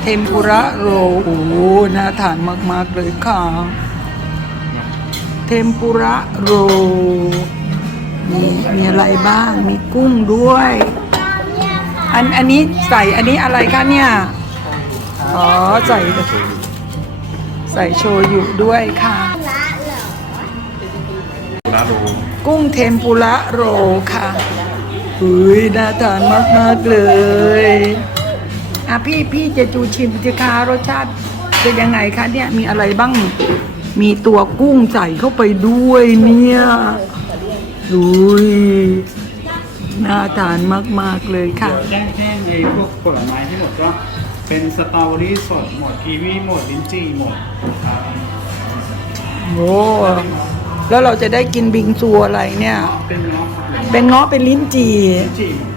เทมปุระโรโอ้โหน่าทานมาก ๆ เลยค่ะ เทมปุระโร มีมีอะไรบ้าง มีกุ้งด้วย อันอันนี้ใส่อันนี้อะไรคะเนี่ย อ๋อ ใส่ ใส่โชยุด้วยค่ะ กุ้งเทมปุระโรค่ะอุ้ยน่าทานมาก ๆ เลย อะพี่พี่เจะจูชิมสิคะรสชาติเป็นยังไงคะเนี่ยมีอะไรบ้าง มีตัวกุ้งใส่เข้าไปด้วยเนี่ยอุ้ยน่าทานมาก ๆ เลยค่ะ แจ้งแจ้งในพวกผลไม้ที่หมดก็เป็นสตรอเบอรี่สดหมดกีวีหมดลิ้นจี่หมดครับโอ้แล้วเราจะได้กินบิงซูอะไรเนี่ย เป็นเนาะครับเป็นเงาะเป็นลิ้นจี่ลิ้นจี่หมดนั่นเอง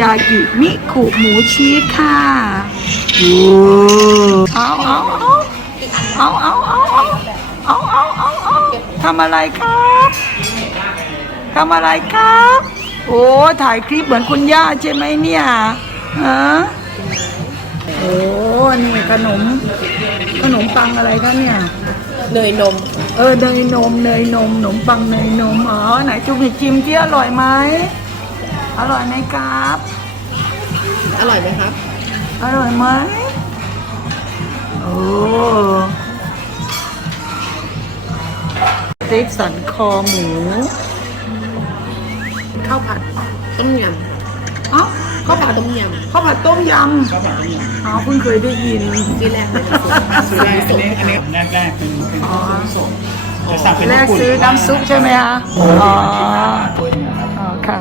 ยากิมิคุหมูชีสค่ะโอ้เอาเอาเอาเอาเอาเอาเอาเอาเอาเอาทำอะไรครับทำอะไรครับ โอ้ถ่ายคลิปเหมือนคุณย่าใช่ไหมเนี่ยฮะโอ้นี่ขนม ขนมปังอะไรคะเนี่ยเนยนม เออเนยนมเนยนมขนมปังเนยนมอ๋อไหนจุ๊บให้ชิมที่อร่อยไหม อร่อยไหมครับ อร่อยไหมครับ อร่อยไหมโอ้สเต็กสันคอหมู ข้าวผัดต้มยอ๋อำข้าวผัดต้มยข้าวผัดต้มยข้าวผัดต้มยำอ๋อเพิ่งเคยได้ยินำที่แรกเลยนะำซื้อแรกอันนี้อันนี้แรกแรกเป็นเป็นน้ำส้มจะสั่งเป็นแรกญี่ปุ่นซื้อน้ำซุปใช่ไหมคะ อ๋อด้วยนะครับอ๋อค่ะ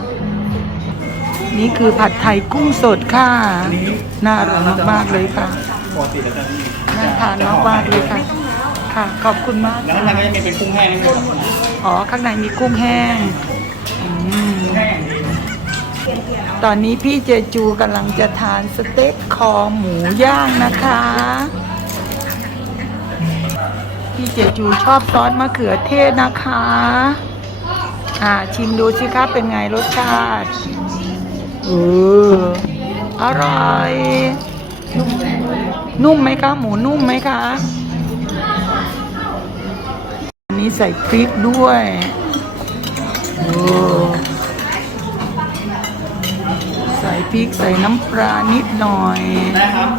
นี่คือผัดไทยกุ้งสดค่ะอันนี้น่าอร่อยมากๆเลยค่ะปกติแล้วจะมีน่าทานมากๆเลยค่ะ ค่ะ ขอบคุณมากแล้วมันก็จะมีเป็นกุ้งแห้งด้วยครับอ๋อ ข้างในมีกุ้งแห้งอืมแห้งตอนนี้พี่เจจูกำลังจะทานสเต็กคอหมูย่างนะคะ พี่เจจูชอบซอสมะเขือเทศนะคะ อ่าชิมดูสิคะเป็นไงรสชาติ เอออร่อย นุ่มไหมคะ หมูนุ่มไหมคะ อันนี้ใส่พริกด้วยโอ้ใส่พริกใส่น้ำปลานิดหน่อยนะครับ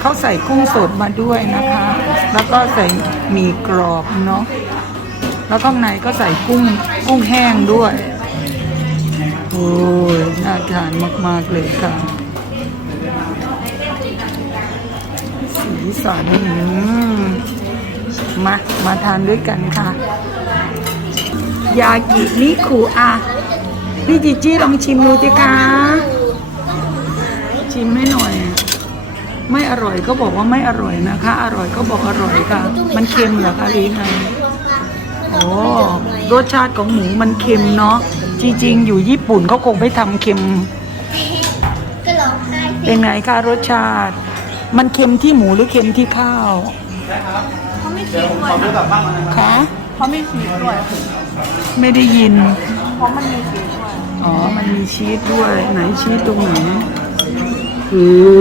เขาใส่กุ้งสดมาด้วยนะคะ แล้วก็ใส่หมี่กรอบเนาะ แล้วข้างในก็ใส่กุ้งกุ้งแห้งด้วยโอ้ยน่าทานมากๆเลยค่ะ สีสันมมามาทานด้วยกันค่ะ ยากินิคุอะพี่จิจี้ลองชิมดูสิคะชิมให้หน่อย ไม่อร่อยก็บอกว่าไม่อร่อยนะคะ อร่อยก็บอกอร่อยค่ะ มันเค็มเหรอคะ หรือไงโอ้รสชาติของหมูมันเค็มเนาะจริงๆ อยู่ญี่ปุ่นเขาคงไม่ทำเค็ม ก็ร้องไห้สิเป็นไงคะรสชาติ มันเค็มที่หมูหรือเค็มที่ข้าวเขาไม่เดี๋คิยวดผมด้วขอยดูกลับบ้านก่อนนะครับคะเขาไม่คิดด้วยไม่ได้ยิน เพราะมันมีคิดด้วยอ๋อ มันมีชีสด้วย ไหนชีสตรงไหนเอ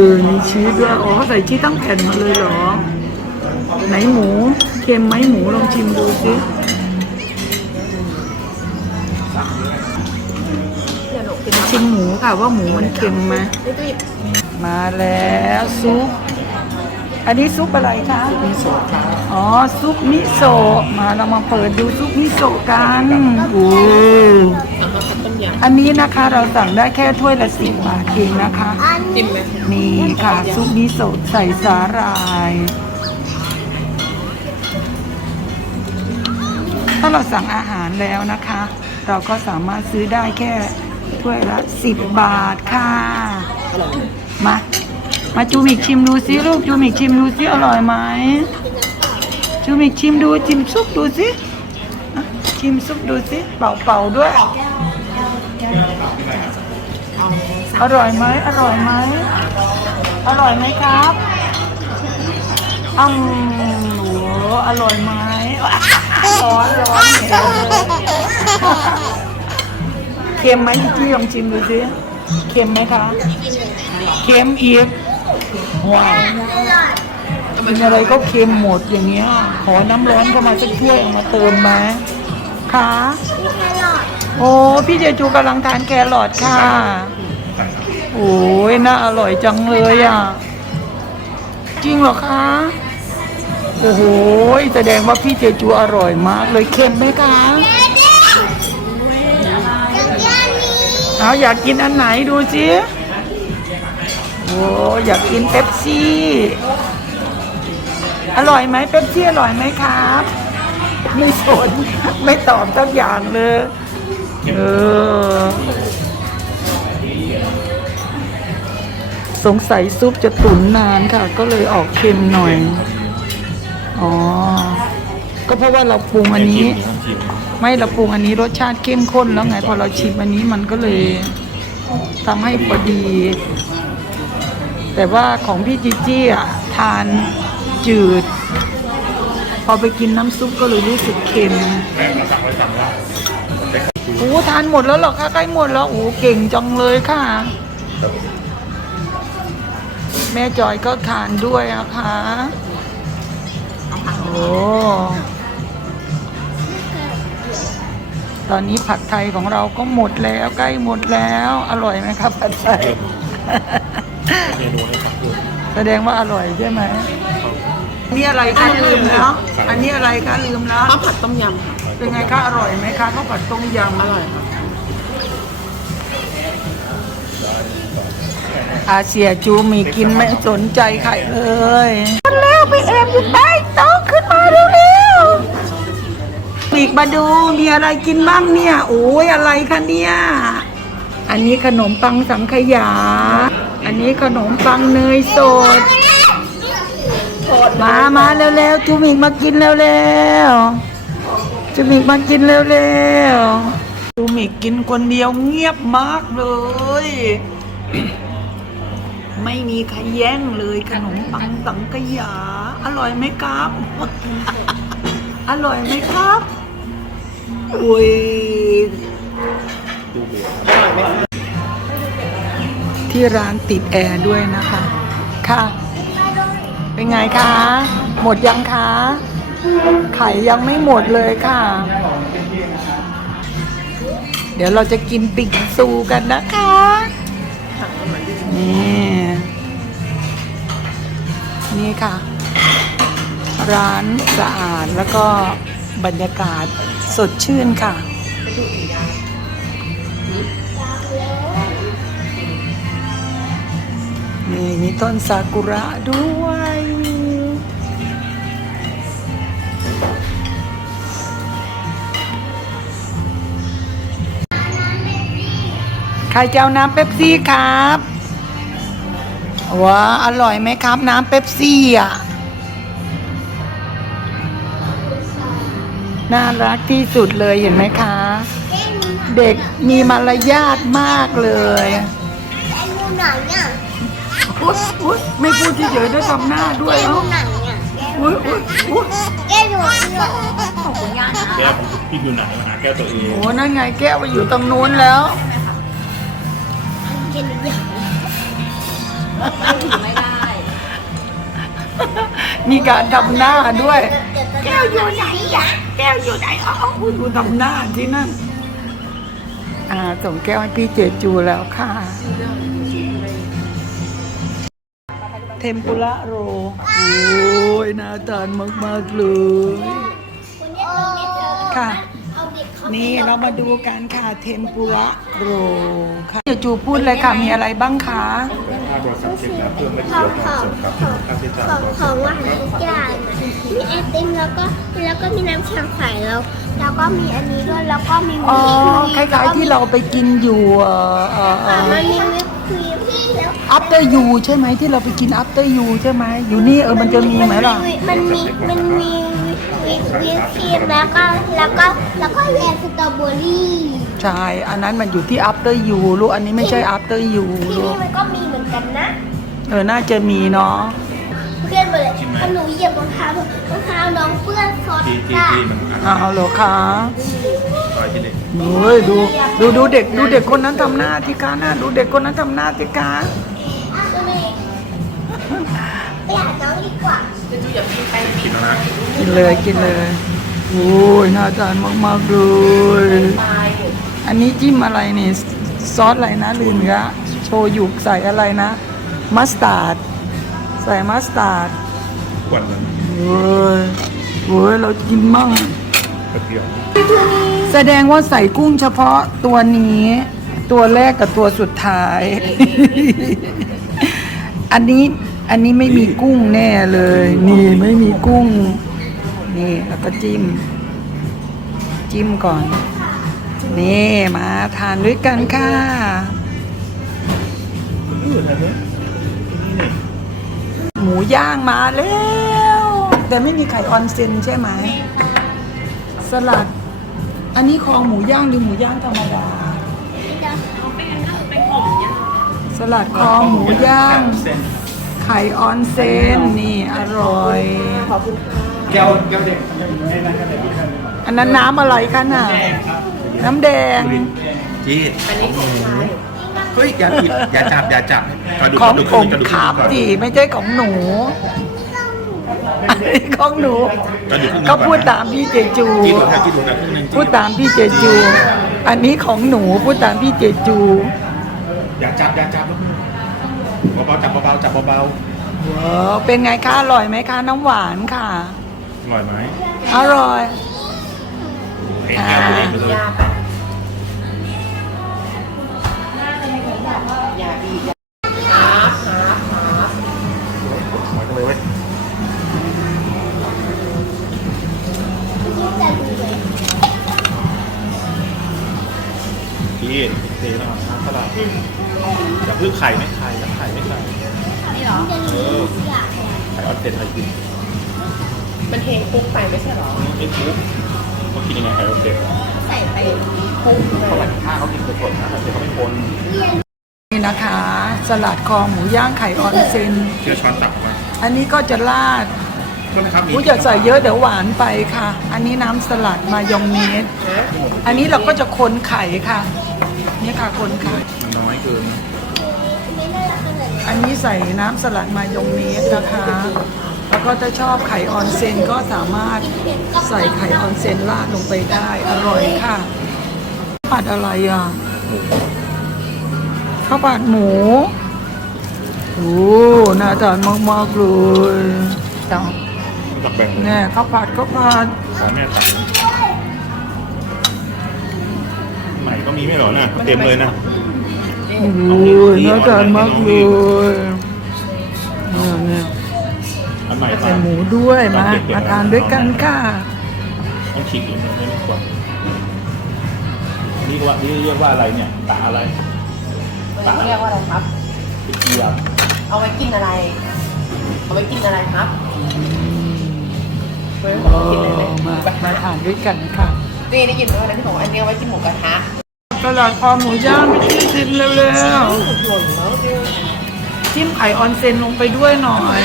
อมีชีสด้วย อ๋อเขาใส่ชีสตั้งแผ่นมาเลยเหรอ ไหนหมู เค็มไหมหมูลองชิมดูสิ ชิมหมูค่ะว่าหมูมันเค็มไหมไม่ต้องหยิบมาแล้วซุป อันนี้ซุปอะไรคะมิโซะอ๋อซุปมิโซะมาเรามาเปิดดูซุปมิโซะกันโอ้เอาข้าวผัดต้มยอันนี้นะคะเราสั่งได้แค่ถ้วยละสิบบาทเองนะคะำจิ้มไหมนี่ค่ะซุปมิโซะใส่สาหร่ายถ้าเราสั่งอาหารแล้วนะคะ เราก็สามารถซื้อได้แค่ ถ้วยละสิบบาทค่ะอร่อยไหมมามาจูมิกชิมดูสิลูกจูมิกชิมดูสิอร่อยไหมจูมิกชิมดูชิมซุปดูสิอะชิมซุปดูสิเป่าๆด้วย อร่อยไหมอร่อยไหมอร่อยไหมครับอืมโหอร่อยไหมร้อนร้อนเหม็นเลย เค็มไหมพี่จี้ลองชิมดูสิเค็มไหมคะเค็มอีกว้าวกินอะไรก็เค็มหมดอย่างเงี้ย ขอน้ำร้อนเข้ามาสักถ้วยเอามาเติมไหมคะมีแครอทโอ้พี่เจจูกำลังทานแครอทค่ะ โอ้ยน่าอร่อยจังเลยอะ จริงเหรอคะโอ้โหแสดงว่าพี่เจจูอร่อยมากเลยเค็มไหมคะ เอาอยากกินอันไหนดูสิโอ้อยากกินเป๊ปซี่ อร่อยไหมเป๊ปซี่อร่อยไหมครับ ไม่สน ไม่ตอบสักอย่างเลย เออ สงสัยซุปจะตุ๋นนานค่ะ ก็เลยออกเค็มหน่อย อ๋อ ก็เพราะว่าเราปรุงอันนี้ ไม่เราปรุงอันนี้รสชาติเข้มข้นแล้วไงพอเราชิมอันนี้มันก็เลยทำให้พอดี แต่ว่าของพี่จิจี้อะทานจืด พอไปกินน้ำซุปก็เลยรู้สึกเค็มโอ้ทานหมดแล้วหรอคะใกล้หมดแล้วโอ้เก่งจังเลยค่ะ แม่จอยก็ทานด้วยอะคะโอ้ ตอนนี้ผัดไทยของเราก็หมดแล้วใกล้หมดแล้ว อร่อยไหมครับผัดไทยแสดงว่าอร่อยใช่ไหมนี่อะไรคะลืมแล้วอันนี้อะไรคะลืมแล้วข้าวผัดต้มยำค่ะเป็นไงคะอร่อยไหมคะข้าวผัดต้มยำอร่อยค่ะอาเซียจูมีกินไม่สนใจใครเลย แล้วไปแอบอยู่ใต้โต๊ะขึ้นมาเร็วๆปีก มาดูมีอะไรกินบ้างเนี่ย โอ้ยอะไรคะเนี่ย อันนี้ขนมปังสังขยา อันนี้ขนมปังเนยสด มามาเร็วๆจูมิกมากินเร็วๆจูมิกมากินเร็วๆจูมิกกินคนเดียวเงียบมากเลย ไม่มีใครแย่งเลยขนมปังสังขยา อร่อยไหมครับอร่อยไหมครับ อุ้ยที่ร้านติดแอร์ด้วยนะคะ ค่ะ เป็นไงคะ หมดยังคะไข่ยังไม่หมดเลยค่ะ เดี๋ยวเราจะกินปิกซูกันนะคะนี่นี่ค่ะ ร้านสะอาดแล้วก็ บรรยากาศสดชื่นค่ะ นี่มีต้นซากุระด้วย ใครจะเอาน้ำเป๊ปซี่ครับ ว้า อร่อยไหมครับ น้ำเป๊ปซี่อะ น่ารักที่สุดเลยเห็นไหมคะ เด็กมีมารยาทมากเลยไอ้มูไหนอะอุ๊ยอุ๊ยไม่พูดเฉยๆได้ทำหน้าด้วยไอ้เอ้ามูไหนอะอุ๊ยอุ๊ยอุ๊ยแก้หนูด้วยขอบคุณย่านะแก้วพี่อยู่ไหนหาแก้วตัวเองโอ้นั่นไงแก้วไปอยู่ตรงนู้นแล้วกินอย่าง มีการทำหน้าด้วย แก้วอยู่ไหนอะแก้วอยู่ไหนอ๋อดูทำหน้าที่นั่น อ่าส่งแก้วให้พี่เจจูแล้วค่ะ เทมปุระโร โอ้ยน่าทานมากๆเลย ค่ะ นี่เรามาดูกันค่ะเทมปุระโรค่ะเจจูพูดเลยค่ะมีอะไรบ้างคะ ค่าบริษัทเสร็จแล้วเพื่อไม่ขเกี่อยงวขกับองส่วนกับของค่าใช้จ่ายของของหวานทุกอย่างอะมีไอติมแล้วก็แล้วก็มีน้ำแข็งใสแล้วแล้วก็มีอันนี้ด้วยแล้วก็มีวิปอ๋อครีมคล้ายๆที่เราไปกินอยู่เอ่อเอ่อเอ่อ มันมีวิปครีมแล้ว after you ใช่ไหมที่เราไปกิน after you ใช่ไหมอยู่นี่เออมันจะมีไหมล่ะ มันมี มันมีวิปวิปครีมแล้วก็แล้วก็แล้วก็แยมสตรอเบอรี่ใช่ อันนั้นมันอยู่ที่ after you ลูก อันนี้ไม่ใช่ after you ที่ลูนี่ก มันก็มี กันนะ เออ น่าจะมีเนาะ เพื่อนหมดเลยถ้าหนูเหยียบรองเท้ารองเท้าน้องเปื้อนซอสที่ที่ค่ะที่มันอ้าวเหรอคะซอยที่เล็กโอ้ยดูดูดูเด็กดูเด็กคนนั้นทำหน้าที่กานะดูเด็กคนนั้นทำหน้าที่กาก็เลยไปหาน้องดีกว่าจะจูอย่ากินไปกินแล้วนะกินเลยกินเลยโอ้ยน่าทานมากๆเลยตายหมดอันนี้จิ้มอะไรนี่ซอสอะไรนะลืมละ โชยุใส่อะไรนะมัสตาร์ดใส่มัสตาร์ดขวดเลยเว้ยเว้ยเรากินมั่งกระเทียมแสดงว่าใส่กุ้งเฉพาะตัวนี้ ตัวแรกกับตัวสุดท้าย อันนี้อันนี้ไม่มีกุ้งแน่เลย นี่ไม่มีกุ้ง นี่แล้วก็จิ้ม จิ้มก่อน นี่มาทานด้วยกันค่ะ เออทานเลยนี่นี่หมูย่างมาแล้ว แต่ไม่มีไข่ออนเซนใช่ไหม สลัด อันนี้คอหมูย่างหรือหมูย่างธรรมดา สลัดคอหมูย่าง เส้นไข่ออนเซนนี่อร่อยขอบคุณค่ะแก้วแก้วเด็กไม่น่าจะได้กินกันอันนั้นน้ำอะไรคะน่ะครับน้ำแดง จีดอันนี้ของชาย เฮ้ยอย่าผิดอย่าจับอย่าจับกระดูกของกระดูกผมกระดูกครับก่อนจีไม่ใช่ของหนูอันนี้ของหนู กระดูกครึ่งหนึ่งก็อนพูดตามพี่เจจูจีดดูแค่จีดดูแค่ครึ่งหนึงพูดตามพี่เจจู อันนี้ของหนูพูดตามพี่เจจู อย่าจับอย่าจับเบาๆจับเบาๆจับเบาว้าวเป็นไงคะอร่อยไหมคะน้ำหวานค่ะ ๆอร่อยไหมอร่อยเอ็นแก้วตัวเองไปเลย ไข่ออนเซนไข่กินมันเทคุกไปไม่ใช่เหรอไม่ทุกเขากินยังไงไข่ออนเซนใส่ไปคุกเลเขาหลัยงข้าวเขากินสดๆนะแต่เขาไม่คนนี่นะคะ สลัดคอหมูย่างไข่ออนเซนเชื่อช้อนตักมาอันนี้ก็จะราดใช่ไหมครับมีผู้จะใส่เยอะเดี๋ยวหวานไปค่ะ อันนี้น้ำสลัดมายองเนสฮะอันนี้เราก็จะคนไข่ค่ะ นี่ค่ะคนไข่มันน้อยเกินไม่น่ารักข นาดนี้อันนี้ใส่น้ำสลัดมายองเนสนะคะ แล้วก็ถ้าชอบไข่ออนเซนก็สามารถใส่ไข่ออนเซนราดลงไปได้ อร่อยค่ะผัดอะไรอะข้าวผัดหมูโอ้น่าทานมากๆเลยจ้ะตักแบ่งเลยเนี่ยข้าวผัดข้าวผัดขอแม่ตักนะใหม่ก็มีไม่เหรอน่ะเต็มเลยนะ โอ้ยน่าทานมากเลยเนี่ยเนี่ยอันใหม่ใส่หมูด้วยมามาทานด้วยกันค่ะต้องฉีกเลยไม่ไม่ควรนี่ว่านี่เรียกว่าอะไรเนี่ยตาอะไรมันเรียกว่าอะไรครับเกียบเอาไว้กินอะไร เอาไว้กินอะไรครับไว้โอ้กินอะไรไหมมามาทานด้วยกันค่ะนี่ได้ยินไหมวันนั้นที่บอกว่าอันนี้เอาไว้กินหมูกระทะ สลัดคอหมูย่างพี่ที่ชิมเร็วหล่นแล้วเดี๋ยวๆจิ้มไข่ออนเซนลงไปด้วยหน่อย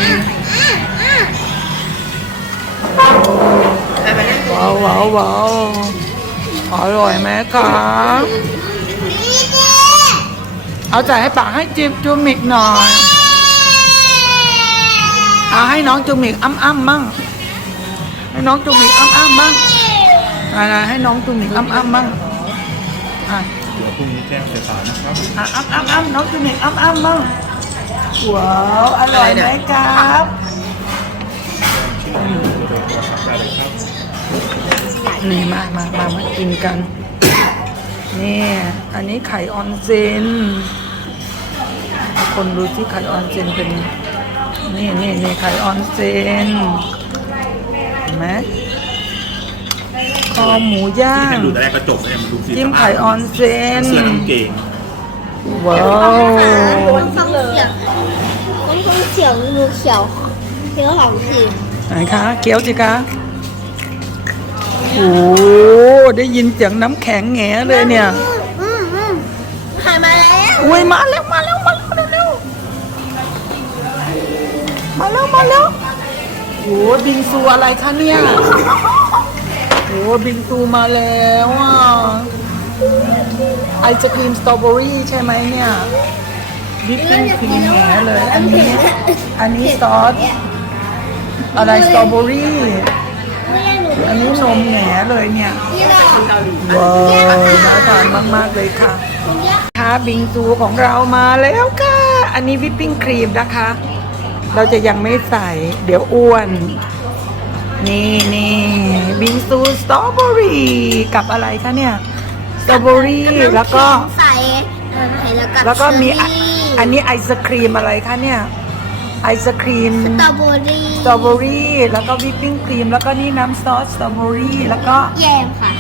อะมานั่งดูว้าวว้าวว้าวอร่อยไหมคะเอาใจให้ปากให้จิบจูมิกหน่อยเอาให้น้องจูมิกอ้ำอ้ำมั่งให้น้องจูมิกอ้ำอ้ำมั่งอะไรให้น้องจูมิกอ้ำอ้ำมั่ง อะเดี๋ยวพรุ่งนี้แจ้งสายนะครับ อะอ้ำอ้ำอ้ำน้องจูมิกอ้ำอ้ำมั่งว้าวอร่อยไหมครับชื่อเบอร์โทรศัพท์ได้เลยครับ นี่มามามามากินกันนี่อันนี้ไข่ออนเซนคนดูที่ไข่ออนเซนเป็นนี่นี่นี่ไข่ออนเซนเห็นไหมค อหมูย่าที่ให้งดูแต่แรกกระจกเนี่ยมันดูสิจิ้มไข่ออนเซนเสื้อกางเกงว้าวต้องฟังเสียงต้องฟังเสียงงูเขียวเขียวของสีไหนคะเคี้ยวสิคะโอ้ได้ยินเสียงน้ำแข็งแงเลยเนี่ยอืมอืมหายมาแล้วอุ้ยมาแล้วมาแล้วมาแล้วเร็วมาแล้วมาแล้วโอ้บิงซูอะไรคะเนี่ย โอ้บิงซูมาแล้วอะไอศครีมสตรอเบอรี่ใช่ไหมเนี่ยวิปปิ้งครีมแหนเลย อันนี้ อันนี้ซอสอะไรสตรอเบอรี่ อันนี้นมแหนเลยเนี่ยนี่เราว้าวน่าทานมาก ๆ เลยค่ะคุณย่าค่ะบิงซูของเรามาแล้วค่ะ อันนี้วิปปิ้งครีมนะคะ เราจะยังไม่ใส่ เดี๋ยวอ้วน นี่นี่ บิงซูสตรอเบอรี่กับอะไรคะเนี่ยสตรอเบอรี่แล้วก็ใส่เอ่อแล้วก็แล้วก็มีอะเชอรี่อันนี้ไอศครีมอะไรคะเนี่ยไอศครีมสตรอเบอรี่สตรอเบอรี่แล้วก็วิปปิ้งครีมแล้วก็นี่น้ำซอสสตรอเบอรี่แล้วก็แยมค่ะ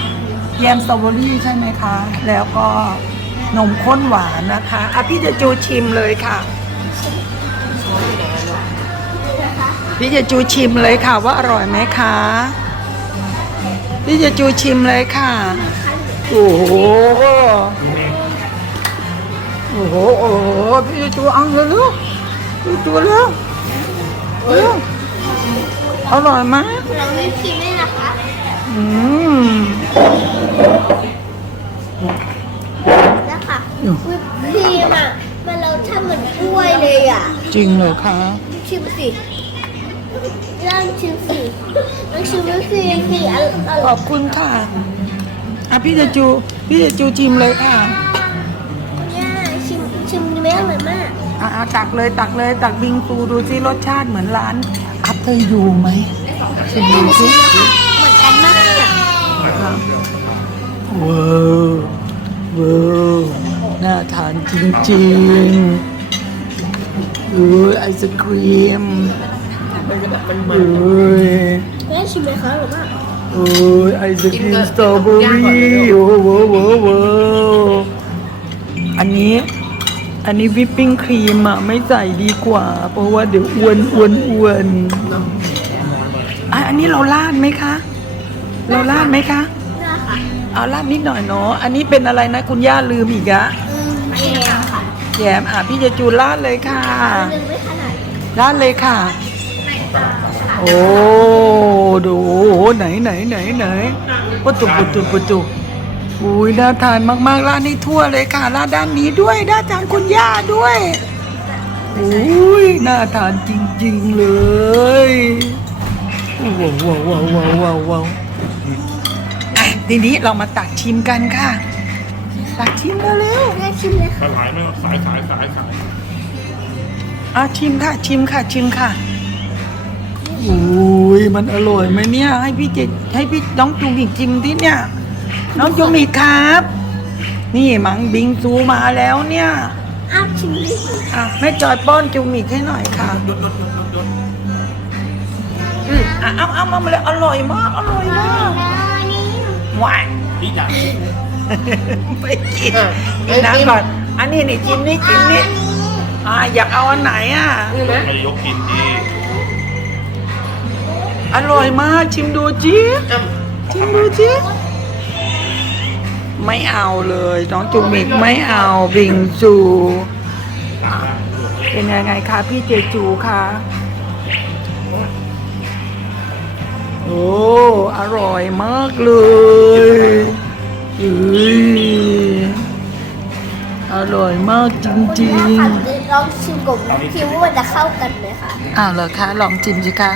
แยมสตรอเบอรี่ใช่ไหมคะ แล้วก็นมข้นหวานนะคะอะพี่จะจูชิมเลยค่ะพี่จะจูชิมเลยค่ะว่าอร่อยไหมคะ พี่จะจูชิมเลยค่ะ โอ้โห โอ้โห โอ้โห พี่จะจูเอังเลยลูกพี่จูแล้วเร็วอร่อยไหมเราไม่พิมพ์ด้วยนะคะ อืมนะคะอืมวิปครีมอะ มันเราทำเหมือนกล้วยเลยอะ จริงเหรอคะ ชิมสิ ลองชิมสิลองชิมวิปครีมสิอร่อยขอบคุณค่ะอะพี่จะจูพี่จะจูชิมเลยค่ะย่าชิมชิมไม่อร่อยมากอะอะตักเลยตักเลยตักบิงซูดูซิรสชาติเหมือนร้านอัพเตอร์ยูไหมชิมดูซิเหมือนกันมากเลยอะว้าวว้าวน่าทานจริงๆเออไอศครีม เอ้ยแม่ชิมไหมคะหรือว่าเอ้ยไอศครีมสตรอเบอรี่โอ้โหโอ้โหอันนี้ อันนี้วิปปิ้งครีมอะไม่ใส่ดีกว่า เพราะว่าเดี๋ยวอ้วนอ้วนอ้วนอะอันนี้เราลาดไหมคะ เราลาดไหมคะน่าค่ะเอาลาดนิดหน่อยเนาะ อันนี้เป็นอะไรนะคุณย่าลืมอีกอะอืมแยมค่ะแยมอะพี่จะจูลาดเลยค่ะ ลืมไม่ขนาด ลาดเลยค่ะ โอ้ดูโอ้โหไหนไหนไหนไหนปะตุปะตุปะตุอุ้ยน่าทานมากๆร้านนี้ทั่วเลยค่ะร้านด้านนี้ด้วยด้านจานคุณย่าด้วยอุ้ยน่าทานจริง ๆ เลยว้าวว้าวว้าวว้าวว้าวว้าวอะทีนี้เรามาตักชิมกันค่ะ ตักชิมเร็วแม่ชิมเลยค่ะขายไหมขายขายขายขายๆอะชิมค่ะ ชิมค่ะ ชิมค่ะ อุ้ยมันอร่อยไหมเนี่ย ให้พี่เจให้พี่น้องจูมิกชิมดิเนี่ย น้องจูมิกครับ นี่มังบิงซูมาแล้วเนี่ยอ้าวชิมดิอะแม่จอยป้อนจูมิกให้หน่อยค่ะอืมอะเอาเอามามาเลยอร่อยมากอร่อยมากหวานพี่อยากไม่กินกินน้ำก่อนอันนี้นี่จิ้มนี่จิ้มนี่อะอยากเอาอันไหนอะนี่นะให้ยกกินดี อร่อยมากชิมดูจิอะชิมดูจิไม่เอาเลย น้องจูมิกไม่เอาบิงซู เป็นยังไงคะพี่เจจูคะโอ้อร่อยมากเลยอุ้ยอร่อยมากจริงค่ะๆลองชิมกับวิปครีมว่ามันจะเข้ากันไหมคะอ้าวเหรอคะ ลองชิมสิคะ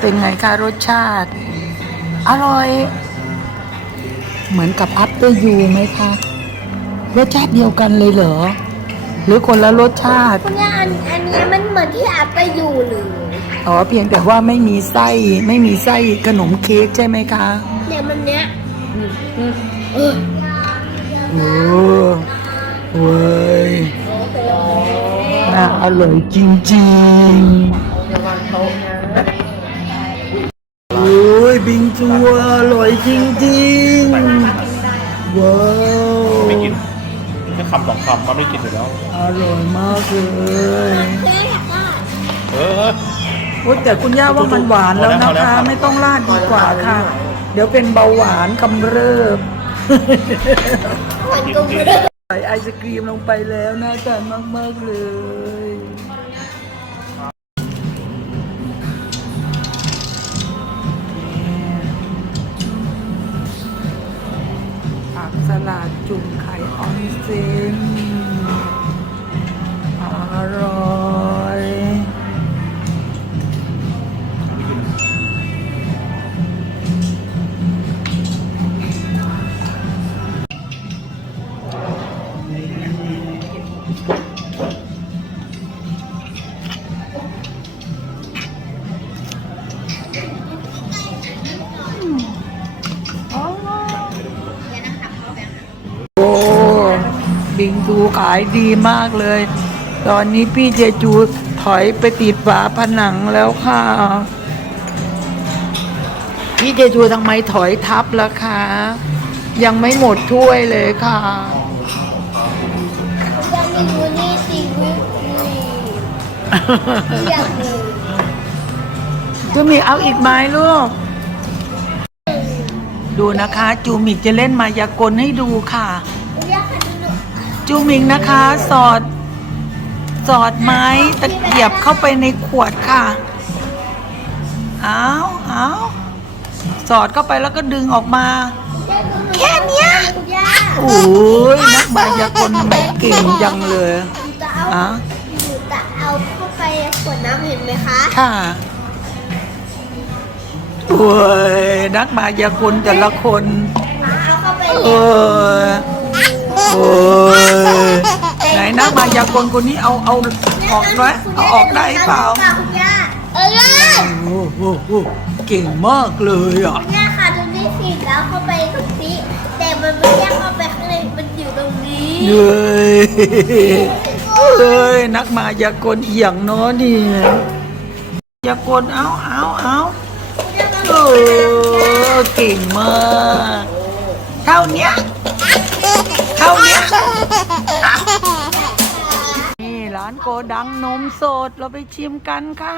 เป็นไงคะรสชาติ อร่อย เหมือนกับอัปเตอร์ยูไหมคะ รสชาติเดียวกันเลยเหรอ หรือคนละรสชาติ คุณย่าอันอันนี้มันเหมือนที่อาไปอยู่หรือ อ๋อเพียงแต่ว่าไม่มีไส้ไม่มีไส้ขนมเค้กใช่ไหมคะ เนี่ยมันเนี้ยโอ้เว้ยน่าอร่อยจริงๆ ยบิงซูอร่อยจริงๆว้าวไม่กินแค่คำสองคำมันไม่กินอยู่แล้ว อร่อยมากเลยเพื่อนอยากได้เออ โอ้ยแต่คุณย่าว่ามันหวานแล้วนะพอแล้วคะครับไม่ต้องราดดีกว่าค่ะ เดี๋ยวเป็นเบาหวานกำเริบเหมือนกุ้งเลยใส่ไอศกรีมลงไปแล้วน่าทานมากๆเลย ลาดจุ่มไข่ออนเซนายดีมากเลย ตอนนี้พี่เจจูถอยไปติดฝาผนังแล้วค่ะ พี่เจจูทำไมถอยทับล่ะคะยังไม่หมดถ้วยเลยค่ะยังมีอยู่นี่สิวิวีอยากดูจูมิเอาอีกไหมลูก ดูนะคะ จูมิจะเล่นมายากลให้ดูค่ะอยากดูหนู จูมิงนะคะ สอด สอดไม้ตะเกียบเข้าไปในขวดค่ะ เอาเอาสอดเข้าไปแล้วก็ดึงออกมา แค่เนี้ยคุณย่าโอ้ยนักมายากลทำไมเก่งจังเลยหนูจะเอาอะหนูจะเอาเข้าไปขวดน้ำเห็นไหมคะค่ะโอ้ยนักมายากลแต่ละคน เอาเข้าไปโอ้ย โอ้ยไหนนักมายากลคนนี้เอาเอาออกไหมเอาออกได้เปล่าคุณย่าเออโอ้โหเก่งมากเลยอะคุณย่าค่ะตรงนี้สีแล้วเข้าไปตรงนี้แต่มันไม่ได้เข้าไปข้างในมันอยู่ตรงนี้เฮ้ยเฮ้ยนักมายากลเอียงเนาะนี่ยากลเอาเอาเอาโอ้เก่งมากเท่าเนี้ โกดังนมสดเราไปชิมกันค่ะ